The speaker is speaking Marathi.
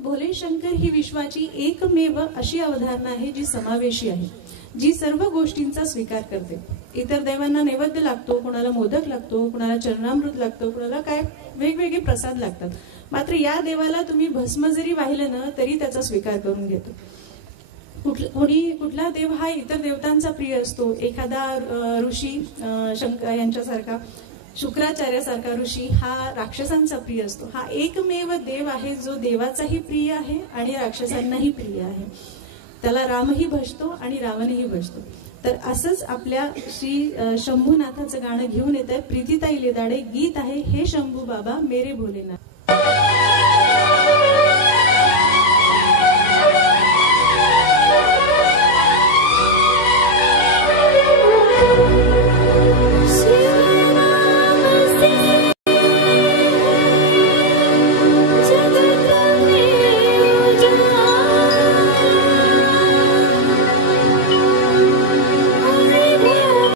भोले शंकर ही विश्वाची एकमेव अशी अवधारणा आहे जी समावेशी आहे, जी सर्व गोष्टींचा स्वीकार करते। इतर देवांना नैवेद्य लागतो, कुणाला मोदक लागतो, कुणाला चरणामृत लागतो, कुणाला काय वेगवेगळे प्रसाद लागतात, मात्र या देवाला तुम्ही भस्म जरी वाहिलं ना तरी त्याचा स्वीकार करून घेतो। कुठला देव हा इतर देवतांचा प्रिय असतो, एखादा ऋषी शंकर यांच्यासारखा, शुक्राचार्यासारखा ऋषी हा राक्षसांचा प्रिय असतो। हा एकमेव देव आहे जो देवाचाही प्रिय आहे आणि राक्षसांनाही प्रिय आहे। त्याला रामही भजतो आणि रावणही भजतो। तर असंच आपल्या श्री शंभूनाथाचं गाणं घेऊन येत आहे प्रीतीताई लेदाडे। गीत आहे हे शंभू बाबा मेरे भोलेनाथ।